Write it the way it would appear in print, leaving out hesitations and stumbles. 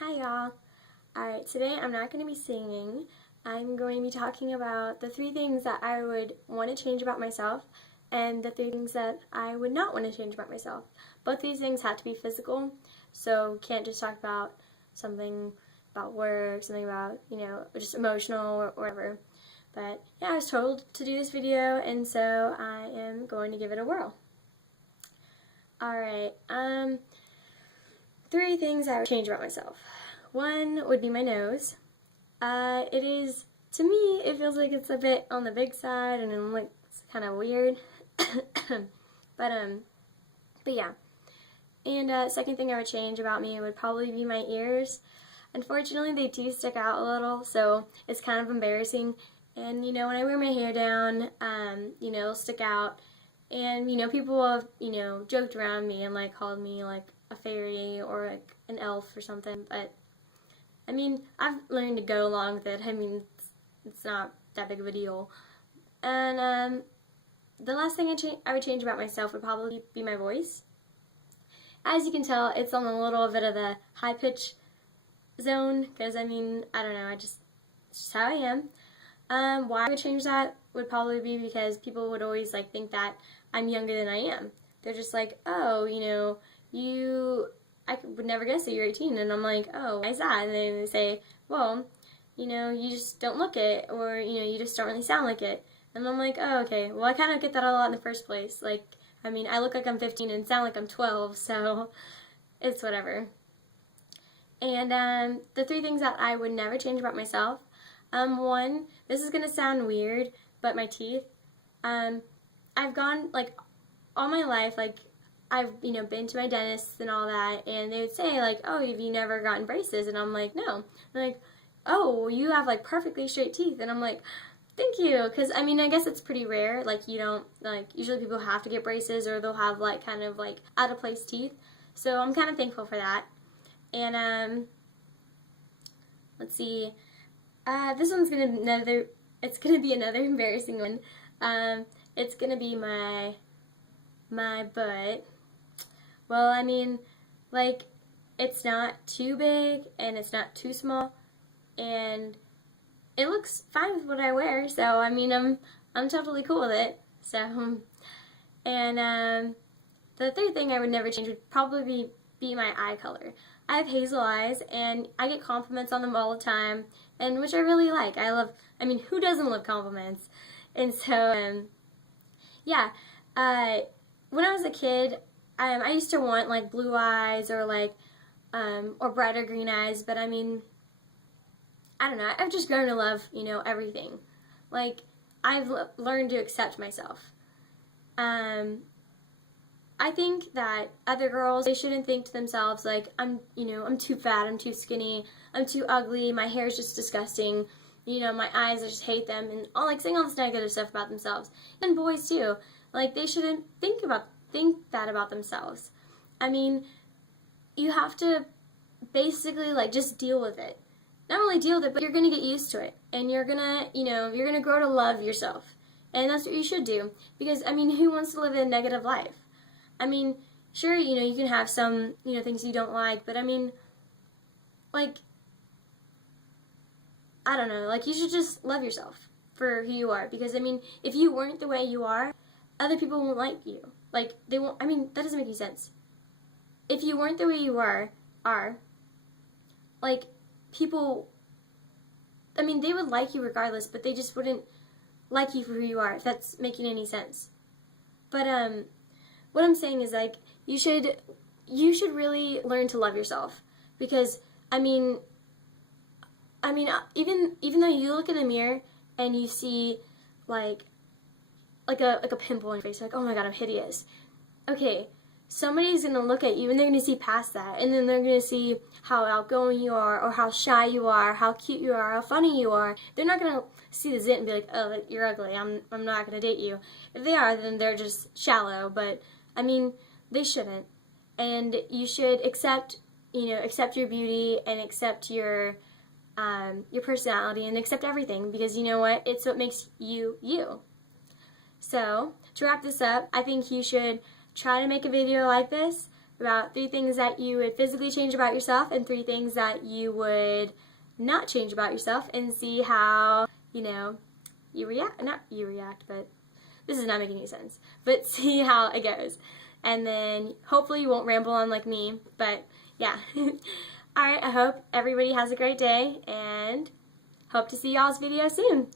Hi y'all. Alright, today I'm not going to be singing. I'm going to be talking about the 3 things that I would want to change about myself and the 3 things that I would not want to change about myself. Both these things have to be physical, so can't just talk about something about work, something about, just emotional or whatever. But yeah, I was told to do this video, and so I am going to give it a whirl. Alright, 3 things I would change about myself. 1 would be my nose. It is, to me, it feels like it's a bit on the big side and it looks kind of weird. but yeah. And second thing I would change about me would probably be my ears. Unfortunately, they do stick out a little, so it's kind of embarrassing. And, when I wear my hair down, it'll stick out. And, people have, joked around me and, called me, a fairy or, an elf or something. But, I've learned to go along with it. It's not that big of a deal. And, the last thing I would change about myself would probably be my voice. As you can tell, it's on a little bit of the high pitch zone, because, I don't know, it's just how I am. Why I would change that would probably be because people would always, think that I'm younger than I am. They're just like, oh, I would never guess that you're 18, and I'm like, oh, why is that? And then they say, well, you just don't look it, or, you just don't really sound like it. And I'm like, oh, okay, well, I kind of get that a lot in the first place. I look like I'm 15 and sound like I'm 12, so it's whatever. And the 3 things that I would never change about myself, 1, this is going to sound weird, but my teeth. I've gone, all my life, I've, been to my dentist and all that, and they would say, oh, have you never gotten braces? And I'm like, no. They're like, oh, well, you have, perfectly straight teeth. And I'm like, thank you, because, I guess it's pretty rare. You don't, usually people have to get braces, or they'll have, kind of, out-of-place teeth. So I'm kind of thankful for that. And, let's see. This one's it's gonna be another embarrassing one. It's gonna be my butt. Well, it's not too big, and it's not too small, and it looks fine with what I wear, so, I'm totally cool with it, so, and, the third thing I would never change would probably be my eye color. I have hazel eyes, and I get compliments on them all the time, and which I really like. Who doesn't love compliments? And so, yeah, when I was a kid, I used to want, blue eyes, or, or brighter green eyes, but, I don't know, I've just grown to love, everything. I've learned to accept myself. I think that other girls, they shouldn't think to themselves, I'm too fat, I'm too skinny, I'm too ugly, my hair's just disgusting, my eyes, I just hate them, and saying all this negative stuff about themselves. And boys, too. They shouldn't think that about themselves. You have to basically, just deal with it. Not only deal with it, but you're gonna get used to it, and you're gonna grow to love yourself. And that's what you should do, because, who wants to live a negative life? Sure, you can have some, things you don't like, but I don't know, you should just love yourself for who you are, because, if you weren't the way you are, other people won't like you. They won't, that doesn't make any sense. If you weren't the way you are, people, they would like you regardless, but they just wouldn't like you for who you are, if that's making any sense. But, what I'm saying is, you should really learn to love yourself, because, even though you look in the mirror and you see, like a pimple on your face, oh my god, I'm hideous. Okay, somebody's going to look at you and they're going to see past that, and then they're going to see how outgoing you are, or how shy you are, how cute you are, how funny you are. They're not going to see the zit and be like, oh, you're ugly, I'm not going to date you. If they are, then they're just shallow, but they shouldn't. And you should accept your beauty, and accept your personality, and accept everything, because you know what? It's what makes you, you. So, to wrap this up, I think you should try to make a video like this about 3 things that you would physically change about yourself and 3 things that you would not change about yourself, and see how, you react. Not you react, but this is not making any sense. But see how it goes. And then hopefully you won't ramble on like me, but yeah. Alright, I hope everybody has a great day, and hope to see y'all's video soon.